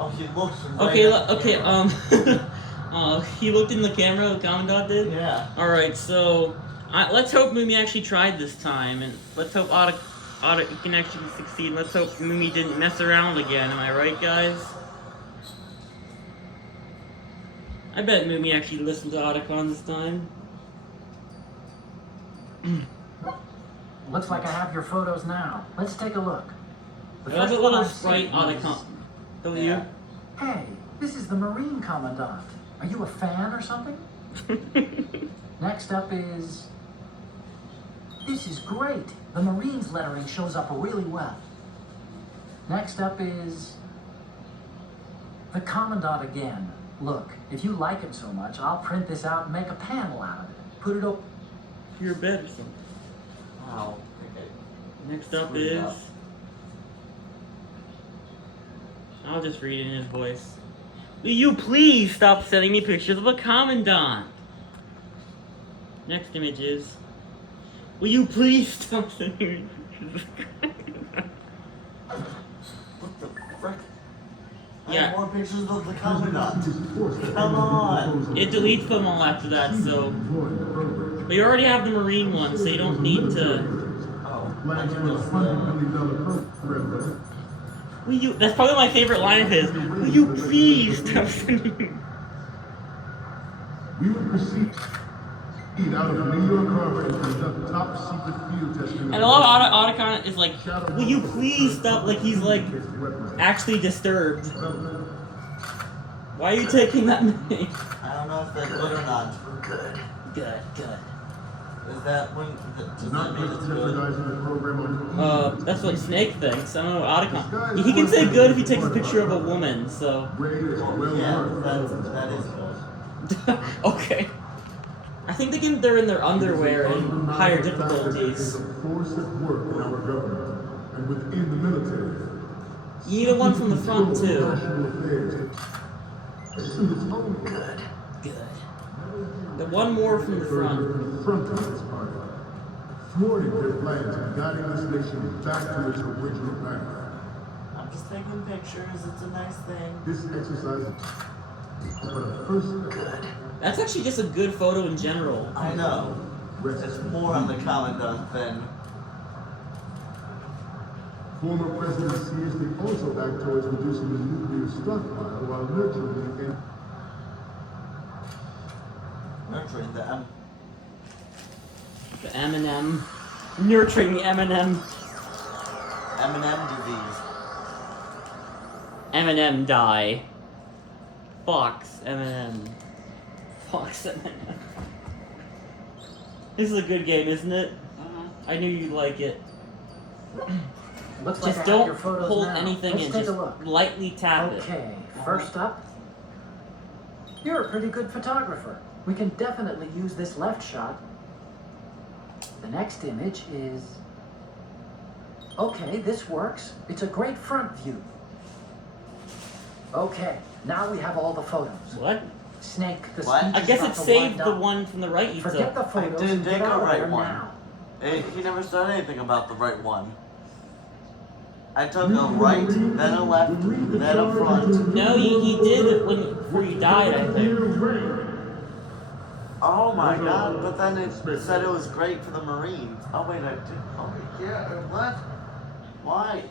Oh, he looked Okay, right okay, he looked in the camera, the Commandant did? Yeah. Alright, so, let's hope Moomy actually tried this time, and let's hope Otta can actually succeed. Let's hope Moomy didn't mess around again, am I right, guys? I bet Moomy actually listened to Otacon this time. Looks like I have your photos now. Let's take a look. The I love first a one little I sprite see Otacon. is... Don't Yeah. Hey, this is the Marine Commandant. Are you a fan or something? you? Next up is... This is great. The Marines lettering shows up really well. Next up is... The Commandant again. Look, if you like him so much, I'll print this out and make a panel out of it. Put it up... Your bed or something. Wow. Okay. Next up Screwed is... up. I'll just read it in his voice. Will you please stop sending me pictures of a Commandant? Next image is... Will you please stop sending me pictures of a Commandant? What the frick? I Yeah. have more pictures of the Commandant. Come on. It deletes them all after that, so... But you already have the Marine one, so you don't need to... Oh, I can just, Will you... That's probably my favorite line of his. Will you please stop sending me... We will proceed out of New York Harbor and conduct top secret field testing. And a lot of Otacon is like, will you please stop? Like, he's like, actually disturbed. Why are you taking that many? I don't know if that's good or not. Good. Good, good. Is that when... Does Not that mean it's good? jeopardizing the program on That's what Snake thinks. I don't know what Otacon... He can say good if he takes a picture of a woman, so... Well, yeah, that is good. Okay. I think they're in their underwear and higher difficulties. Is a force at work in our government and within the military. You need a one from the front, too. Good. Good. The one more from the front. Confronting this party, thwarting their plans and guiding this nation back to its original path. I'm just taking pictures. It's a nice thing. This exercise is but a first step. That's actually just a good photo in general. I know. It's more on the Commandant than... Former President seriously also act towards reducing the nuclear stockpile while nurturing nurturing them. The M&M. Nurturing the M&M. M&M disease. M&M die. Fox M&M. Fox M&M. This is a good game, isn't it? I knew you'd like it. Looks like Just I have don't your photos hold now. anything Let's and take just a look. lightly tap it. Okay, first up, you're a pretty good photographer. We can definitely use this left shot. The next image is... Okay, this works. It's a great front view. Okay, now we have all the photos. What? Snake, the What? speech I is guess about it to saved wind the up. one from the right you Forget took. the photos didn't and get take a out of right there one. now. He never said anything about the right one. I took a right, then a left, then a front. No, he did it before you died, I think. Oh my god, but then it said it was great for the Marines. Oh wait, I did. Oh yeah, what? Why?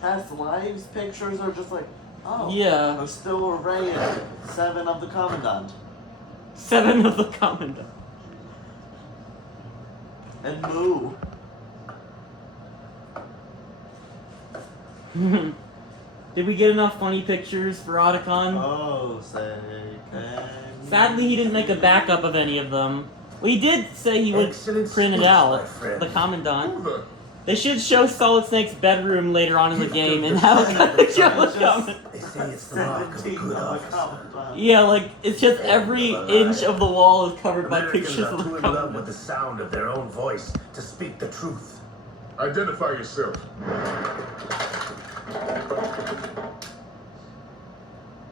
Past lives pictures are just like, oh. Yeah. I'm still arrayed 7 of the Commandant. 7 of the Commandant. And Moo. Did we get enough funny pictures for Otacon? Oh, say, can Sadly, he didn't make a backup of any of them. Well, he did say he would print it out, the Commandant. They should show Solid Snake's bedroom later on in the game and have a picture of the Commandant. They say it's the mark of a 17 good of the officer. Commandant. Yeah, like, it's just every inch of the wall is covered by Americans pictures are of too the in love with Commandant. the sound of their own voice to speak the truth. Identify yourself.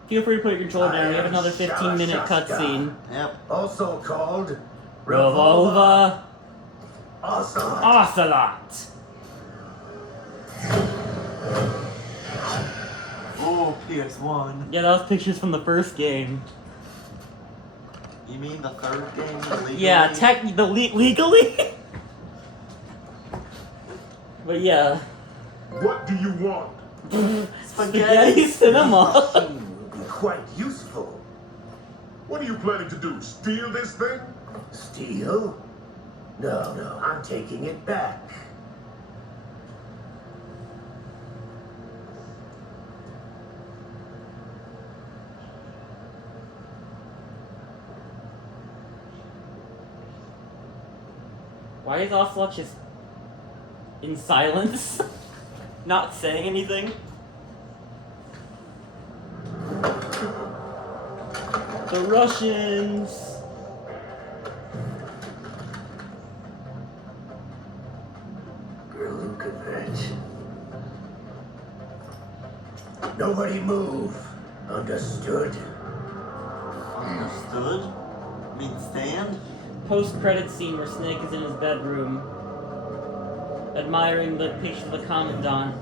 Feel free to put your controller down. We have another 15-minute cutscene. Yep. Also called Revolver Ocelot. Ocelot. Ooh. Oh, PS1. Yeah, that was pictures from the first game. You mean the third game? The legally? Yeah, legally? But yeah. What do you want? Spaghetti cinema. Machine will be quite useful. What are you planning to do? Steal this thing? Steal? No, I'm taking it back. Why is Ocelot just in silence? Not saying anything? The Russians! Lukovich. Nobody move. Understood? Understood? I mean, stand? Post-credit scene where Snake is in his bedroom, admiring the picture of the Commandant.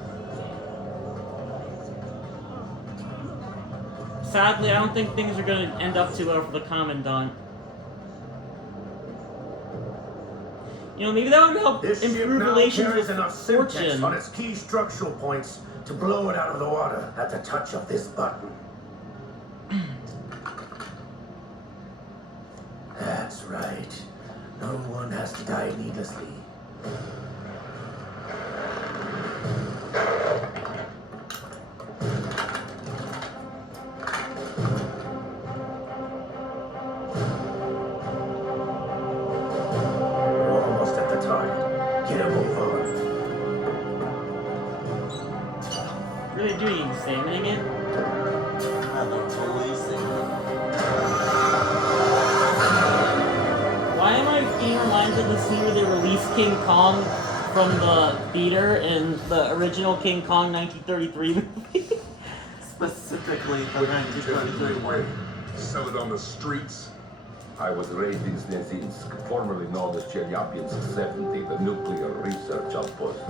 Sadly, I don't think things are going to end up too well for the Commandant. You know, maybe that would help This ship improve now relations carries with enough Simtex Fortune. on its key structural points to blow it out of the water at the touch of this button. That's right. No one has to die needlessly. We're almost at the target. Get a move on. Really do need examining it. I don't totally see it. Why am I being reminded of the scene where they released King Kong from the theater in the original King Kong 1933 movie? Specifically the 1933 one. Sell it on the streets? I was raised in Snezinsk, formerly known as Chelyabinsk 70, the nuclear research outpost.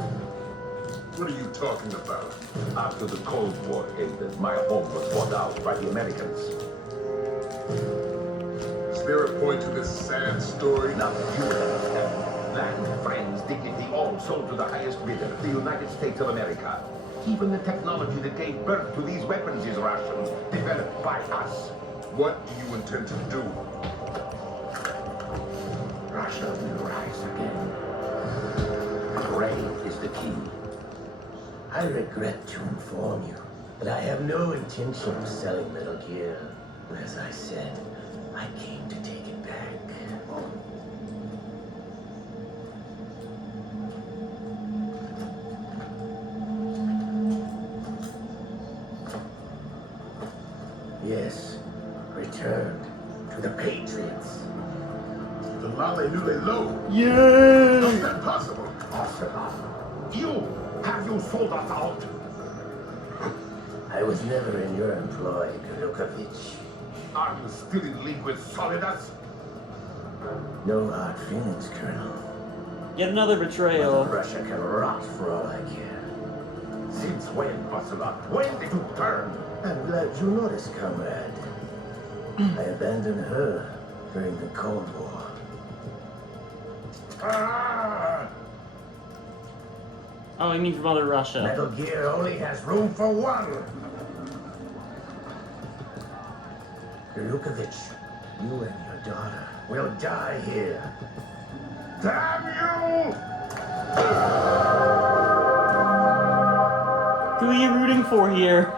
What are you talking about? After the Cold War ended, my home was bought out by the Americans. Is there a point to this sad story? Now you understand. Land, friends, dignity, all sold to the highest bidder, the United States of America. Even the technology that gave birth to these weapons is Russian, developed by us. What do you intend to do? Russia will rise again. Gray is the key. I regret to inform you, but I have no intention of selling Metal Gear. As I said, I came to take it back. Yes, returned to the Patriots. The Lale Lule Lo. Yeah! How's that possible? Ocelot, have you sold us out? I was never in your employ, Lukovich. Are you still in league with Solidus? No hard feelings, Colonel. Yet another betrayal. Russia can rot for all I care. Since when, Ocelot? When did you turn? I'm glad you noticed, comrade. I abandoned her during the Cold War. Ah! Oh, I mean from Mother Russia. Metal Gear only has room for one. Lukovich, you and your daughter will die here. Damn you! Who are you rooting for here?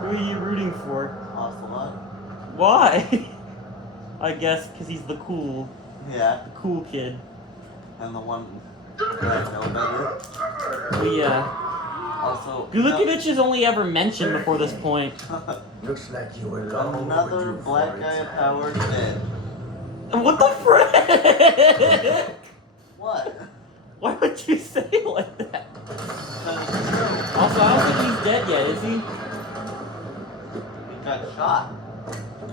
Who are you rooting for? Ocelot. Why? I guess because he's the cool Yeah, kid. and the one that I know better. But yeah. Also, Gulukovich is only ever mentioned before this point. Looks like you were long another overdue black for guy it, of son. power dead. What the frick? What? Why would you say it like that? Because it's true. Also, I don't think he's dead yet, is he? He got shot.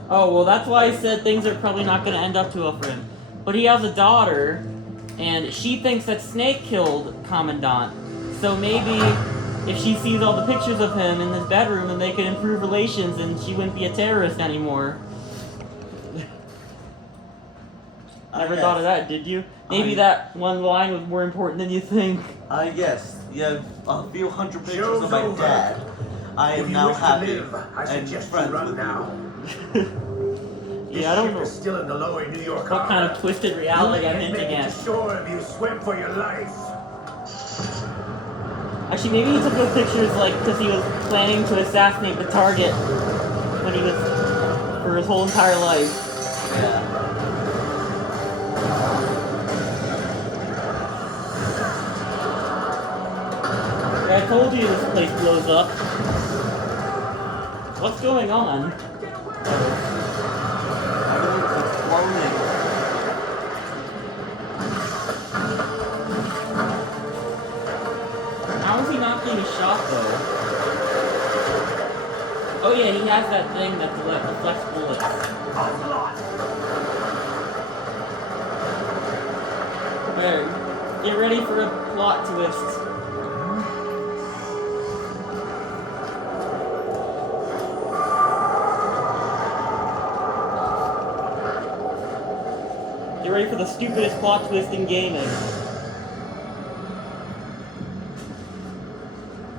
Oh, well, that's why I said things are probably not going to end up too well for him. But he has a daughter, and she thinks that Snake killed Commandant. So maybe if she sees all the pictures of him in his bedroom, then they could improve relations and she wouldn't be a terrorist anymore. Never thought of that, did you? Maybe that one line was more important than you think. Yes. You have a few hundred pictures of my dad. I am now happy and friends with you. Yeah, I don't know Still in the lower New York what kind of twisted reality I'm hinting at. Sure, if you swim for your life. Actually, maybe he took those pictures like because he was planning to assassinate the target when he was for his whole entire life. Yeah. I told you this place blows up. What's going on? Everyone's exploding. How is he not getting shot though? Oh yeah, he has that thing that deflects bullets. Alright, get ready for a plot twist. Get ready for the stupidest plot twist in gaming.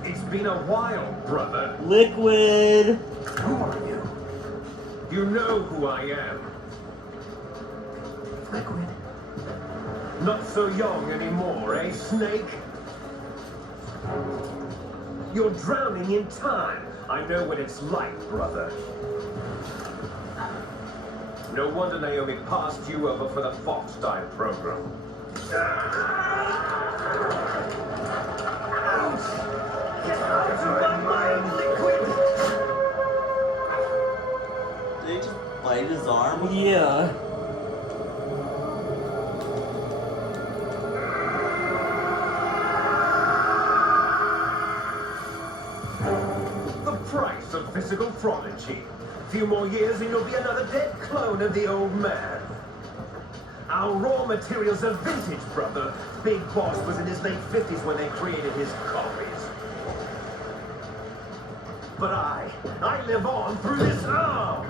It's been a while, brother. Liquid! Who are you? You know who I am. Liquid. Not so young anymore, eh, Snake? You're drowning in time. I know what it's like, brother. No wonder Naomi passed you over for the Fox Dive program. Get out of my mind, Liquid! Did he just bite his arm? Yeah. The price of physical prodigy. Few more years and you'll be another dead clone of the old man. Our raw materials are vintage, brother. Big Boss was in his late 50s when they created his copies. But I live on through this arm.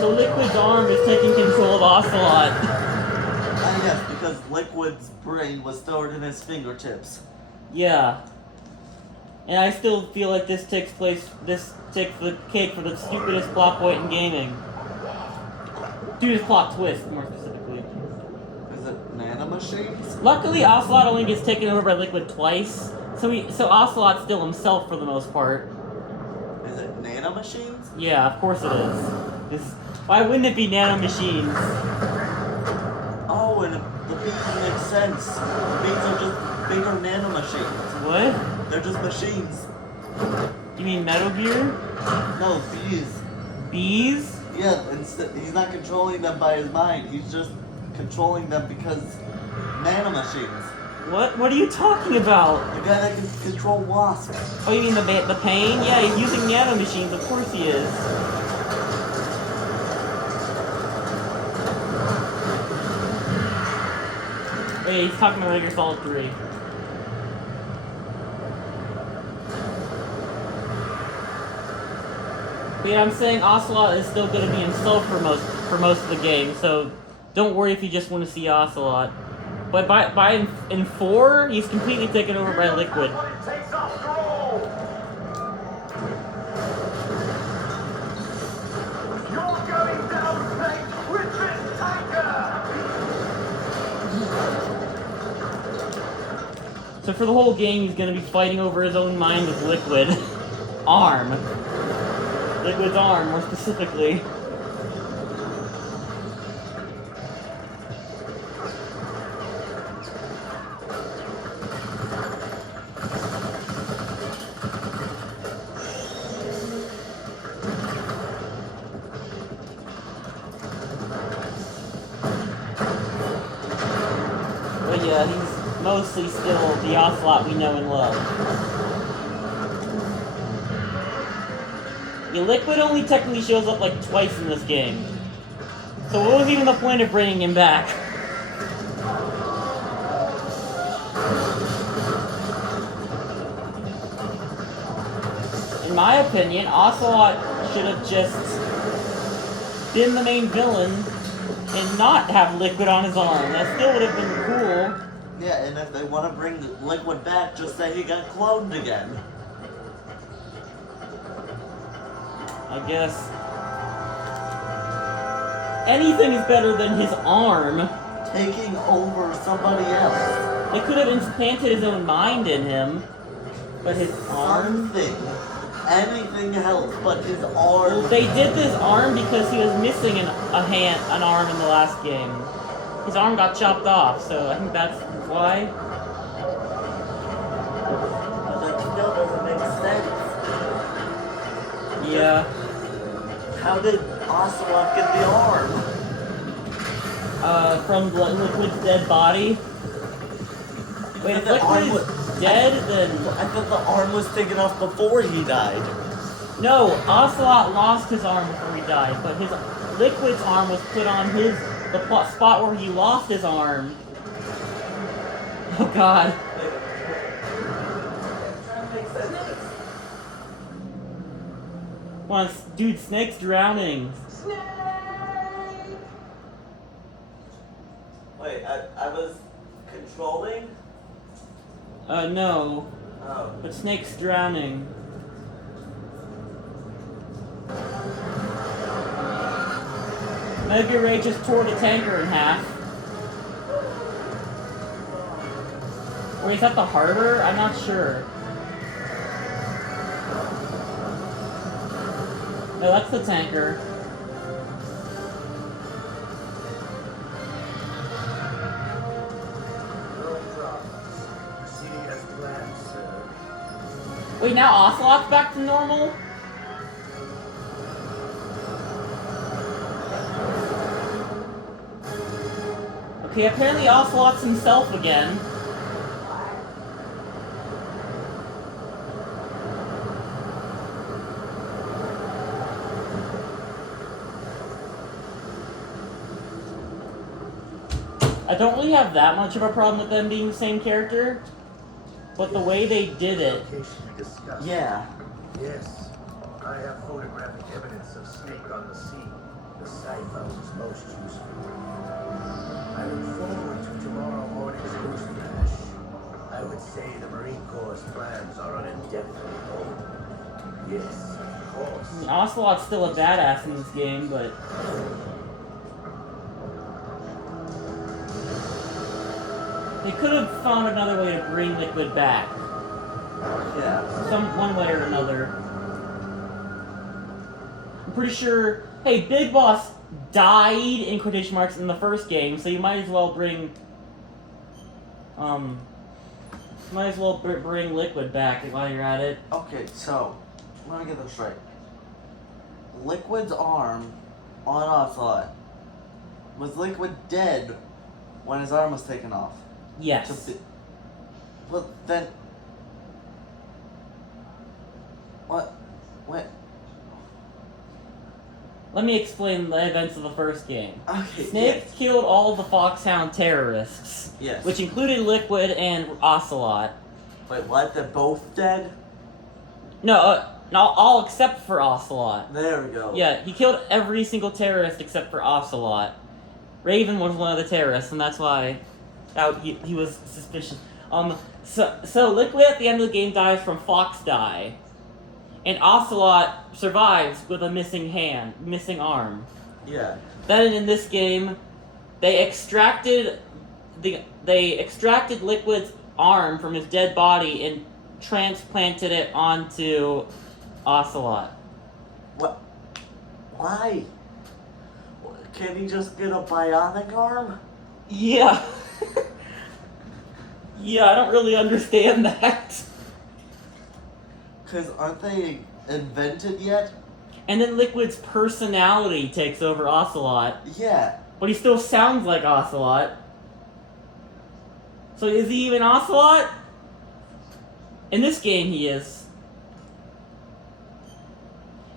So Liquid's arm is taking control of Ocelot. Yes, because Liquid's brain was stored in his fingertips. Yeah. And I still feel like this takes the cake for the stupidest plot point in gaming. Stupidest plot twist, more specifically. Is it nanomachines? Luckily, Ocelot only gets taken over by Liquid twice, so Ocelot's still himself for the most part. Is it nanomachines? Yeah, of course it is. Why wouldn't it be nanomachines? Oh, and the beans make sense. The beans are just bigger nanomachines. What? They're just machines. You mean Metal Gear? No, bees. Bees? Yeah, he's not controlling them by his mind. He's just controlling them because nanomachines. What? What are you talking about? The guy that can control wasps. Oh, you mean the pain? Yeah, he's using nanomachines. Of course he is. Oh yeah, he's talking about Metal Gear Solid 3. But yeah, I'm saying Ocelot is still going to be himself for most of the game, so don't worry if you just want to see Ocelot. But in 4, he's completely taken over by Liquid. What it takes after all. You're going down, Snake. Richard Tanker. So for the whole game, he's going to be fighting over his own mind with Liquid. Arm. Liquid's arm, more specifically. But yeah, he's mostly still the Ocelot we know and love. Yeah, Liquid only technically shows up like twice in this game. So what was even the point of bringing him back? In my opinion, Ocelot should have just been the main villain and not have Liquid on his arm. That still would have been cool. Yeah, and if they want to bring Liquid back, just say he got cloned again. I guess anything is better than his arm. Taking over somebody else. They could have implanted his own mind in him, but his arm. Something. Anything else but his arm. Well, they did this arm because he was missing an arm in the last game. His arm got chopped off, so I think that's why. That still doesn't make sense. Yeah. How did Ocelot get the arm? From Liquid's dead body. Wait, if The arm Liquid is was- dead, then... I thought the arm was taken off before he died. No, Ocelot lost his arm before he died, but his Liquid's arm was put on the spot where he lost his arm. Oh god. Come on, dude, Snake's drowning. Wait, I was controlling? No. Oh. But Snake's drowning. Metal Gear Ray just tore the tanker in half. Wait, is that the harbor? I'm not sure. No, that's the tanker. Wait, now Ocelot's back to normal? Okay, apparently Ocelot's himself again. I don't really have that much of a problem with them being the same character, but the way they did it... Yeah. Yes, I have photographic evidence of Snake on the scene. The cipher was most useful. I look forward to tomorrow morning's news flash. I would say the Marine Corps' plans are on indefinite hold. Yes, of course. I mean, Ocelot's still a badass in this game, but... They could have found another way to bring Liquid back. Yeah. One way or another. I'm pretty sure... Hey, Big Boss died, in quotation marks, in the first game, so you might as well bring... bring Liquid back while you're at it. Okay, so, let me get this straight. Liquid's arm on Ocelot. Was Liquid dead when his arm was taken off? Yes. Well, then... What? Let me explain the events of the first game. Okay, Snake yes. killed all of the Foxhound terrorists. Yes. Which included Liquid and Ocelot. Wait, what? They're both dead? No, all except for Ocelot. There we go. Yeah, he killed every single terrorist except for Ocelot. Raven was one of the terrorists, and that's why he was suspicious. So Liquid at the end of the game dies from Fox Die. And Ocelot survives with a missing arm. Yeah. Then in this game, they extracted Liquid's arm from his dead body and transplanted it onto Ocelot. What? Why? Can he just get a bionic arm? Yeah. Yeah, I don't really understand that. Because aren't they invented yet? And then Liquid's personality takes over Ocelot. Yeah. But he still sounds like Ocelot. So is he even Ocelot? In this game, he is.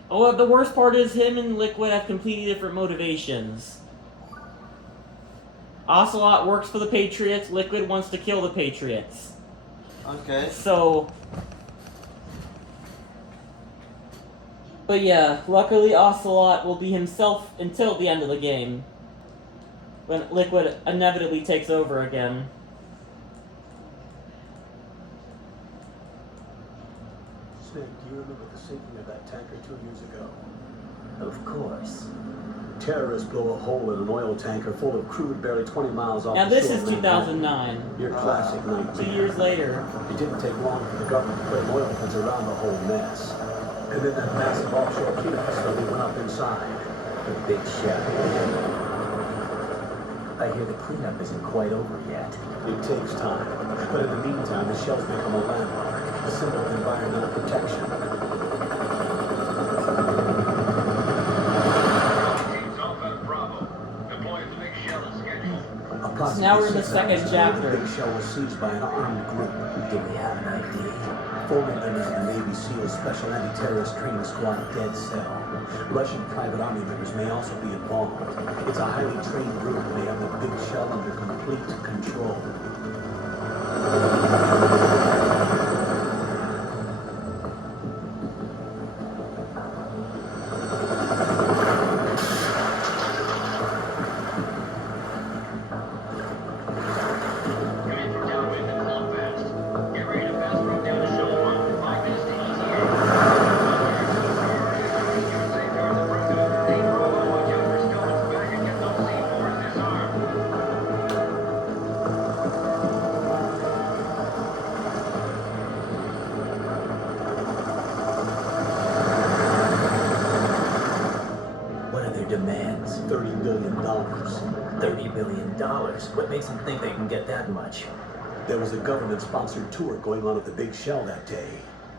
Oh, the worst part is him and Liquid have completely different motivations. Ocelot works for the Patriots, Liquid wants to kill the Patriots. Okay. So... But yeah, luckily Ocelot will be himself until the end of the game. When Liquid inevitably takes over again. Snake, do you remember the sinking of that tanker 2 years ago? Of course. Terrorists blow a hole in an oil tanker full of crude barely 20 miles off Now the this shore is of Manhattan. 2009. Your classic nightmare. 2 years later. It didn't take long for the government to put an oil fence around the whole mess. And then that massive offshore cleanup facility went up inside. The big shell. I hear the cleanup isn't quite over yet. It takes time. But in the meantime, the shell's become a landmark, a symbol of environmental protection. So now we're in the second chapter. The big shell was seized by an armed group. Do we have an ID? Former members of the Navy SEAL Special Anti-Terrorist Training Squad Dead Cell. Russian private army members may also be involved. It's a highly trained group and they have the big shell under complete control. Demands $30 billion. $30 billion. What makes them think they can get that much? There was a government-sponsored tour going on at the Big Shell that day.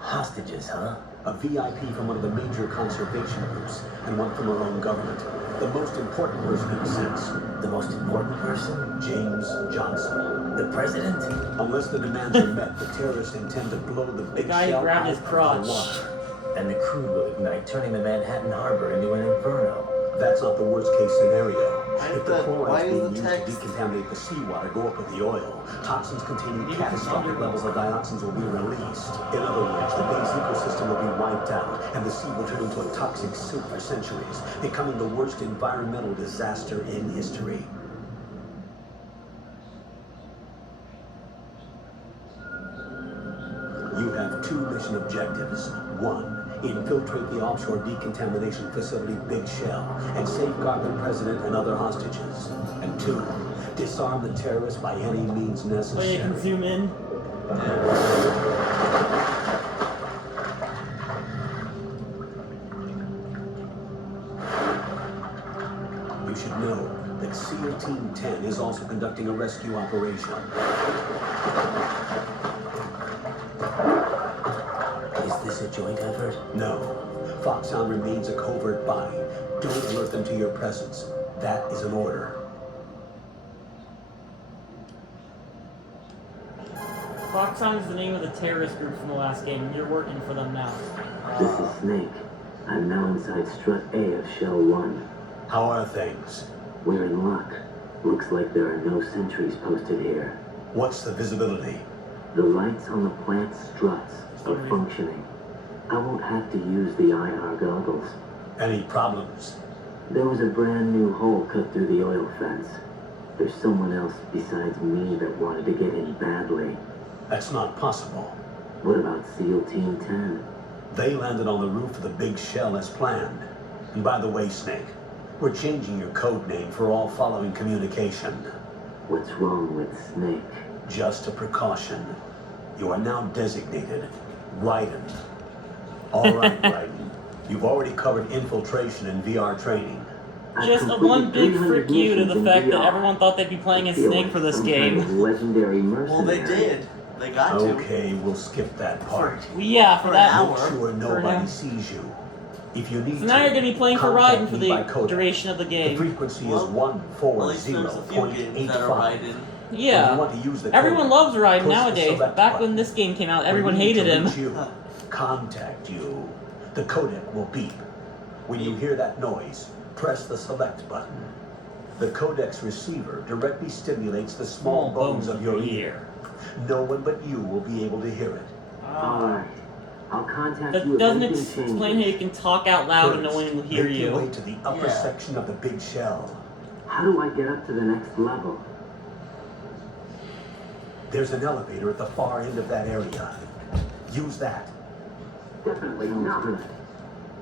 Hostages, huh? A VIP from one of the major conservation groups, and one from our own government. The most important person in a sense. The most important person? James Johnson. The president? Unless the demands are met, the terrorists intend to blow the Big The guy Shell grabbed out his of crotch. the water. And the crude will ignite, turning the Manhattan Harbor into an inferno. That's not the worst-case scenario. Why If is the the chlorides being used to text? decontaminate the seawater go up with the oil, toxins containing Maybe catastrophic it's levels of dioxins will be released. In other words, the bay's ecosystem will be wiped out, and the sea will turn into a toxic soup for centuries, becoming the worst environmental disaster in history. You have 2 mission objectives. 1. Infiltrate the offshore decontamination facility Big Shell and safeguard the president and other hostages. And 2. Disarm the terrorists by any means Oh, you necessary. can zoom in. You should know that SEAL Team 10 is also conducting a rescue operation. Is this a joint effort? No. Foxhound remains a covert body. Don't alert them to your presence. That is an order. Foxhound is the name of the terrorist group from the last game, and you're working for them now. This is Snake. I'm now inside Strut A of Shell 1. How are things? We're in luck. Looks like there are no sentries posted here. What's the visibility? The lights on the plant struts are functioning. I won't have to use the IR goggles. Any problems? There was a brand new hole cut through the oil fence. There's someone else besides me that wanted to get in badly. That's not possible. What about SEAL Team 10? They landed on the roof of the Big Shell as planned. And by the way, Snake, we're changing your code name for all following communication. What's wrong with Snake? Just a precaution. You are now designated Raiden. All right, Raiden. You've already covered infiltration and VR training. Just a one big frick you to the fact that everyone thought they'd be playing as Snake for this game. Legendary Well, they mercenary. did. They got to. Okay, we'll skip that part. Well, yeah, for that. an Make hour. sure For nobody now. sees you. If you need So now you're gonna be playing for contact Raiden for me by the codec. duration of the The game. frequency is Well, at least there's a few games that are 140.85. Raiden. When Yeah. you want to use the Everyone codec, loves Raiden push the nowadays. select Back button. when this game came out, We everyone need to hated him. reach you. Contact you. The codec will beep. When you hear that noise, press the select button. The codex receiver directly stimulates the small bones of your ear. No one but you will be able to hear it. Alright. I'll contact That you if doesn't anything explain how changes. you can talk out loud and no one will hear Make your way you. to the upper Yeah. section of the big shell. How do I get up to the next level? There's an elevator at the far end of that area. Use that. Definitely not.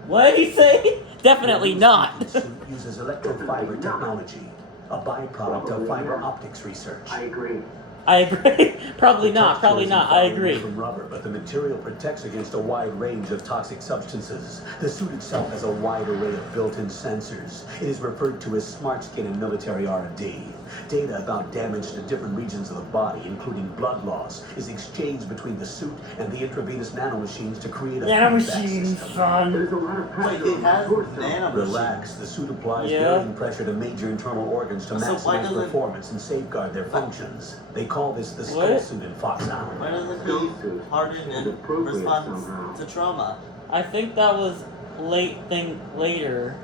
What did he say? Definitely not. The suit uses electrofiber technology, a byproduct of fiber optics research. I agree. I agree. Probably The not. Probably texture not. isn't I found agree. From rubber, but the material protects against a wide range of toxic substances. The suit itself has a wide array of built-in sensors. It is referred to as smart skin in military R&D. Data about damage to different regions of the body, including blood loss, is exchanged between the suit and the intravenous nanomachines to create a feedback Nanomachines, system. son. There's a lot of pressure Wait, it on my has torso. nanomachines. Relax, the suit applies Yeah. varying pressure to major internal organs to So why maximize does it- performance and safeguard their functions. They call this the skull What? suit in Foxhound. Why does it be hardened in Appropriate response somehow. to trauma? I think that was later.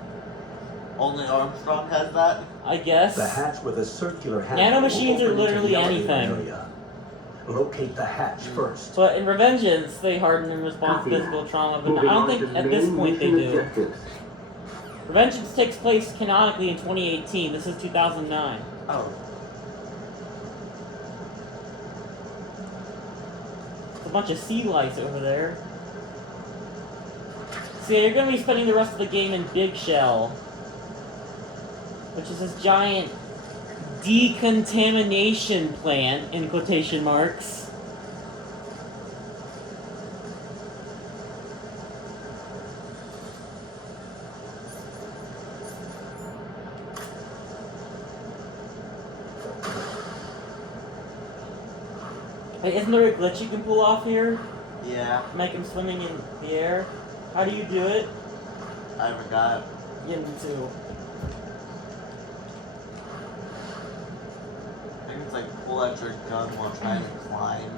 Only Armstrong has that? I guess. The hatch with a circular handle Nanomachines will are open into literally the elevator anything. area. Locate the hatch first. But in Revengeance, they harden in response to Copy physical that. trauma, but I Moving don't on think to at this main point they mission do. objectives. Revengeance takes place canonically in 2018. This is 2009. Oh. There's a bunch of sea lice over there. So yeah, you're gonna be spending the rest of the game in Big Shell, which is this giant decontamination plant, in quotation marks. Wait, isn't there a glitch you can pull off here? Yeah, Make him swimming in the air? How do you do it? I forgot. Yeah, me too. I think it's like pull out your gun while trying to climb.